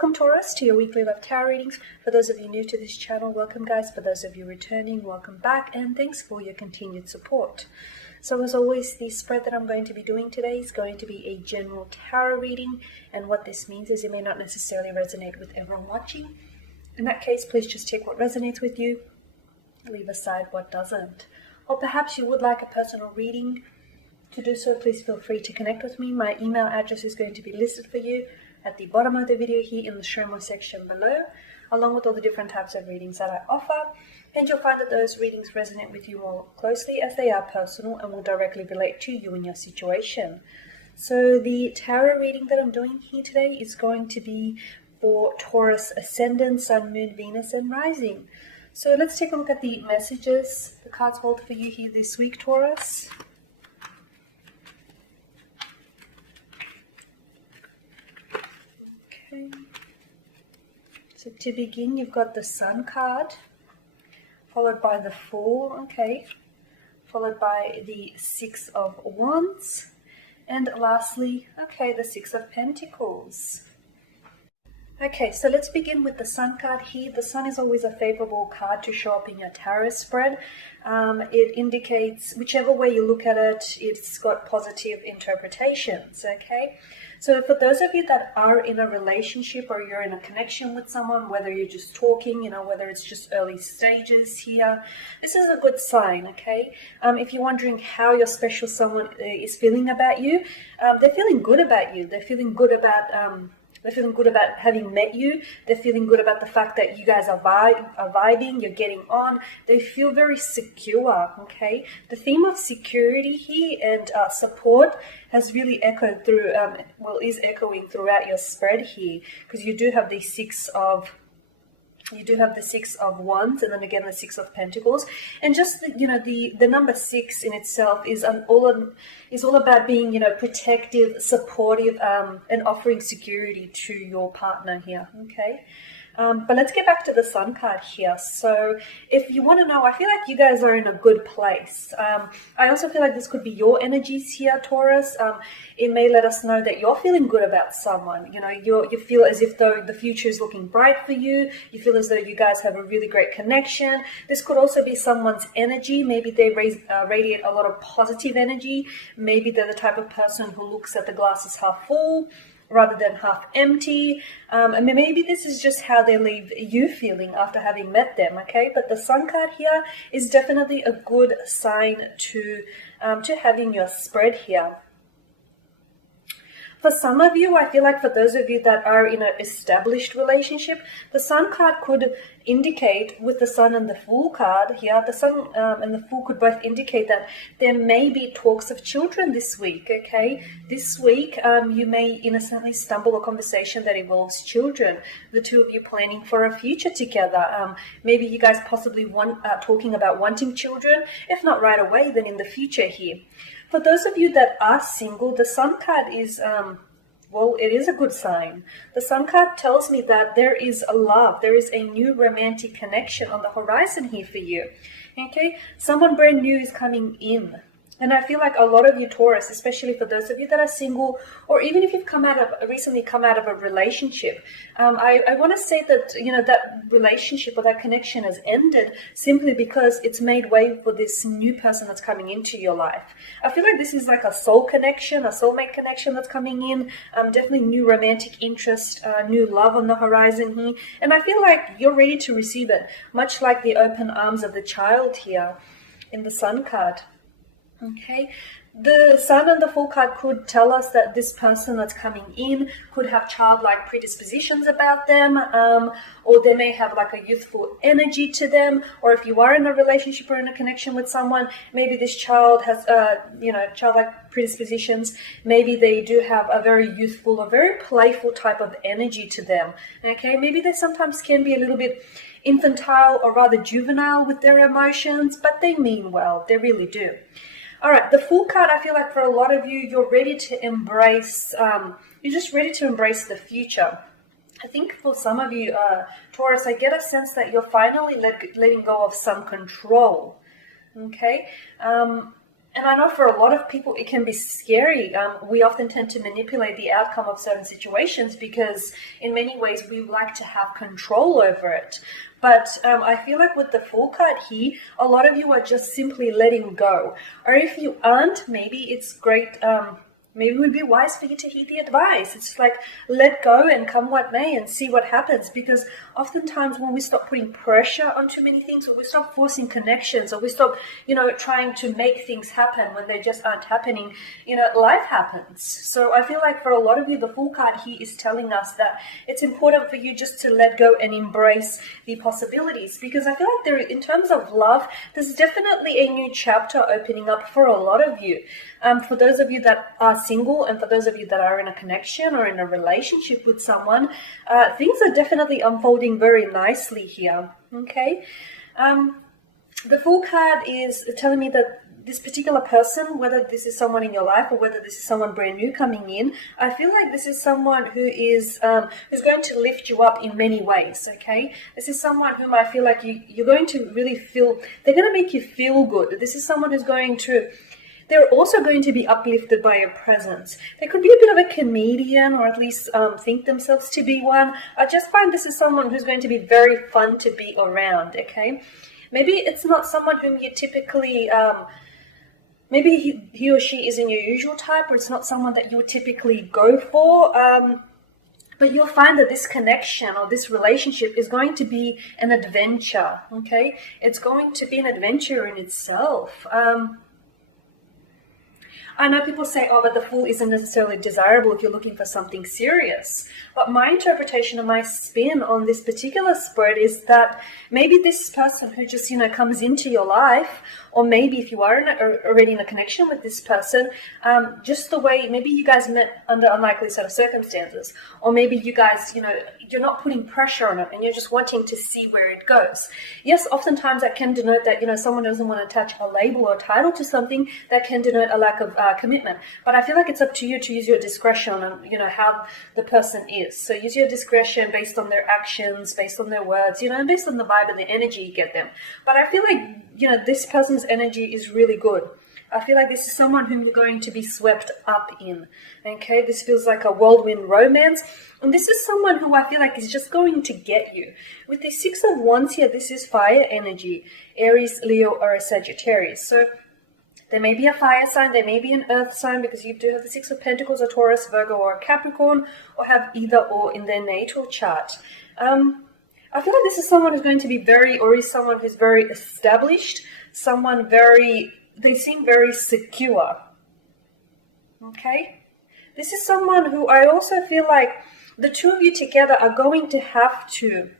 Welcome Taurus to your weekly love tarot readings. For those of you new to this channel, welcome guys. For those of you returning, welcome back, and thanks for your continued support. So as always, the spread that I'm going to be doing today is going to be a general tarot reading, and what this means is it may not necessarily resonate with everyone watching. In that case, please just take what resonates with you, leave aside what doesn't. Or perhaps you would like a personal reading. To do so, please feel free to connect with me. My email address is going to be listed for you at the bottom of the video here in the show more section below, along with all the different types of readings that I offer. And you'll find that those readings resonate with you more closely as they are personal and will directly relate to you and your situation. So the tarot reading that I'm doing here today is going to be for Taurus Ascendant, Sun, Moon, Venus, and Rising. So let's take a look at the messages the cards hold for you here this week, Taurus. Okay. So to begin, you've got the Sun card, followed by the Fool, okay, followed by the Six of Wands, and lastly, okay, the Six of Pentacles. Okay, so let's begin with the Sun card here. The Sun is always a favorable card to show up in your tarot spread. It indicates, whichever way you look at it, it's got positive interpretations, okay? So for those of you that are in a relationship or you're in a connection with someone, whether you're just talking, whether it's just early stages here, this is a good sign, okay? If you're wondering how your special someone is feeling about you, they're feeling good about you. They're feeling good about having met you. They're feeling good about the fact that you guys are vibing, you're getting on. They feel very secure, okay? The theme of security here and support has really echoed through, is echoing throughout your spread here, because you do have the Six of Wands, and then again the Six of Pentacles, and just the number 6 in itself is all about being protective, supportive, and offering security to your partner here. Okay. But let's get back to the Sun card here. So if you want to know, I feel like you guys are in a good place. I also feel like this could be your energies here, Taurus. It may let us know that you're feeling good about someone. You feel as if though the future is looking bright for you. You feel as though you guys have a really great connection. This could also be someone's energy. Maybe they radiate a lot of positive energy. Maybe they're the type of person who looks at the glass as half full rather than half empty. And maybe this is just how they leave you feeling after having met them, okay? But the Sun card here is definitely a good sign to having your spread here. For some of you, I feel like for those of you that are in an established relationship, the Sun card could indicate, with the Sun and the Fool card here, the Sun and the Fool could both indicate that there may be talks of children this week, okay? This week, you may innocently stumble a conversation that involves children, the two of you planning for a future together. Maybe you guys possibly talking about wanting children, if not right away, then in the future here. For those of you that are single, the Sun card is, it is a good sign. The Sun card tells me that there is a love, there is a new romantic connection on the horizon here for you. Okay, someone brand new is coming in. And I feel like a lot of you Taurus, especially for those of you that are single, or even if you've recently come out of a relationship, I want to say that, that relationship or that connection has ended simply because it's made way for this new person that's coming into your life. I feel like this is like a soul connection, a soulmate connection that's coming in, definitely new romantic interest, new love on the horizon here. And I feel like you're ready to receive it, much like the open arms of the child here in the Sun card. Okay, the Sun and the Fool card could tell us that this person that's coming in could have childlike predispositions about them, or they may have like a youthful energy to them, or if you are in a relationship or in a connection with someone, maybe this child has, childlike predispositions. Maybe they do have a very youthful or very playful type of energy to them. Okay, maybe they sometimes can be a little bit infantile or rather juvenile with their emotions, but they mean well, they really do. All right, the Fool card, I feel like for a lot of you, you're ready to embrace, you're just ready to embrace the future. I think for some of you, Taurus, I get a sense that you're finally letting go of some control, okay? And I know for a lot of people it can be scary. We often tend to manipulate the outcome of certain situations because in many ways we like to have control over it. But I feel like with the Fool card here, a lot of you are just simply letting go. Or if you aren't, maybe it's great. Maybe it would be wise for you to heed the advice. It's like, let go and come what may and see what happens. Because oftentimes when we stop putting pressure on too many things, or we stop forcing connections, or we stop, trying to make things happen when they just aren't happening, life happens. So I feel like for a lot of you, the Fool card here is telling us that it's important for you just to let go and embrace the possibilities. Because I feel like in terms of love, there's definitely a new chapter opening up for a lot of you. For those of you that are single, and for those of you that are in a connection or in a relationship with someone, things are definitely unfolding very nicely here. Okay, the Fool card is telling me that this particular person, whether this is someone in your life or whether this is someone brand new coming in, I feel like this is someone who is who's going to lift you up in many ways. Okay, this is someone whom I feel like you're going to really feel. They're going to make you feel good. This is someone who's going to. They're also going to be uplifted by your presence. They could be a bit of a comedian, or at least think themselves to be one. I just find this is someone who's going to be very fun to be around, okay? Maybe it's not someone whom you typically, maybe he or she isn't your usual type, or it's not someone that you would typically go for, but you'll find that this connection or this relationship is going to be an adventure, okay? It's going to be an adventure in itself. I know people say, oh, but the Fool isn't necessarily desirable if you're looking for something serious. But my interpretation and my spin on this particular spread is that maybe this person who just, comes into your life, or maybe if you are already in a connection with this person, just the way, maybe you guys met under unlikely sort of circumstances, or maybe you guys, you're not putting pressure on it and you're just wanting to see where it goes. Yes, oftentimes that can denote that, someone doesn't want to attach a label or title to something. That can denote a lack of commitment. But I feel like it's up to you to use your discretion on, how the person is. So use your discretion based on their actions, based on their words, and based on the vibe and the energy you get them. But I feel like, this person's energy is really good. I feel like this is someone whom you're going to be swept up in. Okay, this feels like a whirlwind romance. And this is someone who I feel like is just going to get you. With the Six of Wands here, this is fire energy. Aries, Leo, or a Sagittarius. So there may be a fire sign, there may be an earth sign, because you do have the Six of Pentacles, a Taurus, Virgo, or a Capricorn, or have either or in their natal chart. I feel like this is someone who's going to be is someone who's very established, they seem very secure. Okay? This is someone who I also feel like the two of you together are going to have to.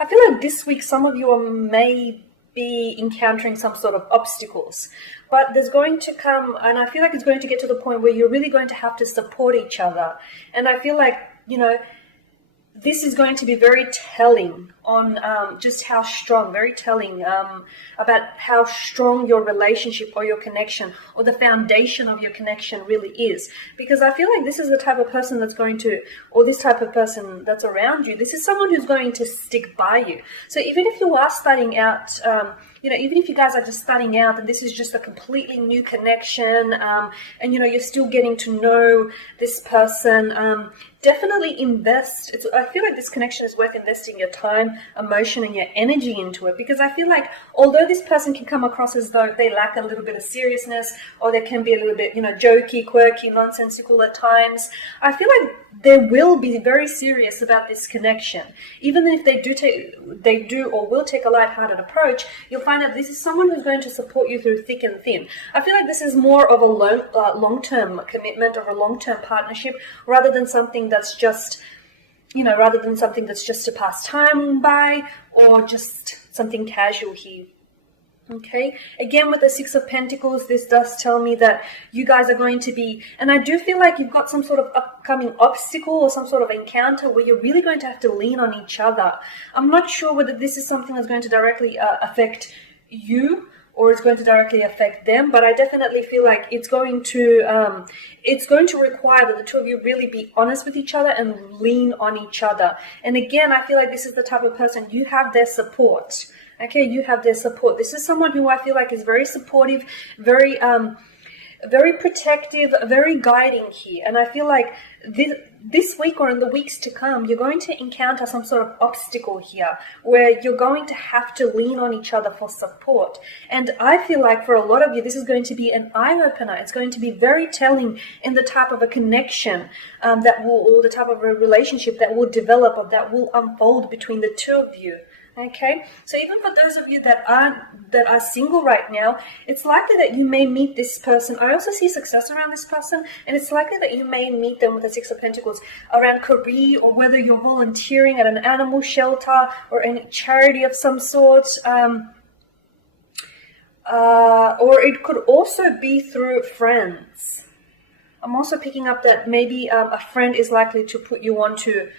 I feel like this week some of you may be encountering some sort of obstacles, but there's going to come, and I feel like it's going to get to the point where you're really going to have to support each other. And I feel like, this is going to be very telling on just how strong, very telling about how strong your relationship or your connection or the foundation of your connection really is. Because I feel like this is the type of person that's going to, or this type of person that's around you, this is someone who's going to stick by you. So even if you are starting out, even if you guys are just starting out and this is just a completely new connection, and you're still getting to know this person, definitely invest. I feel like this connection is worth investing your time, emotion, and your energy into it, because I feel like although this person can come across as though they lack a little bit of seriousness, or they can be a little bit, jokey, quirky, nonsensical at times, I feel like they will be very serious about this connection. Even if they do or will take a lighthearted approach, you'll find that this is someone who's going to support you through thick and thin. I feel like this is more of a long-term commitment or a long-term partnership, rather than something that's just, to pass time by, or just something casual here. Okay, again with the Six of Pentacles, this does tell me that you guys are going to be, and I do feel like you've got some sort of upcoming obstacle or some sort of encounter where you're really going to have to lean on each other. I'm not sure whether this is something that's going to directly affect you or it's going to directly affect them, but I definitely feel like it's going to require that the two of you really be honest with each other and lean on each other. And again, I feel like this is the type of person, you have their support. Okay, you have their support. This is someone who I feel like is very supportive, very very protective, very guiding here. And I feel like this week or in the weeks to come, you're going to encounter some sort of obstacle here where you're going to have to lean on each other for support. And I feel like for a lot of you, this is going to be an eye-opener. It's going to be very telling in the type of a connection or the type of a relationship that will develop or that will unfold between the two of you. Okay, so even for those of you that are single right now, it's likely that you may meet this person. I also see success around this person, and it's likely that you may meet them with the Six of Pentacles around career, or whether you're volunteering at an animal shelter or any charity of some sort. Or it could also be through friends. I'm also picking up that maybe a friend is likely to put you on to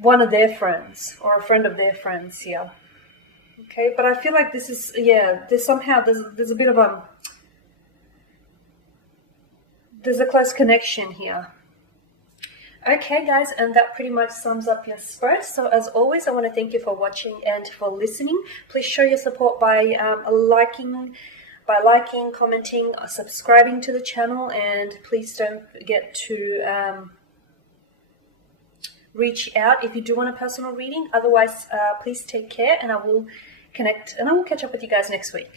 one of their friends or a friend of their friends here. Okay, but I feel like this is, there's a bit of there's a close connection here. Okay guys, and that pretty much sums up your spread. So as always, I want to thank you for watching and for listening. Please show your support by liking, commenting, subscribing to the channel, and please don't forget to reach out if you do want a personal reading. Otherwise, please take care, and I will catch up with you guys next week.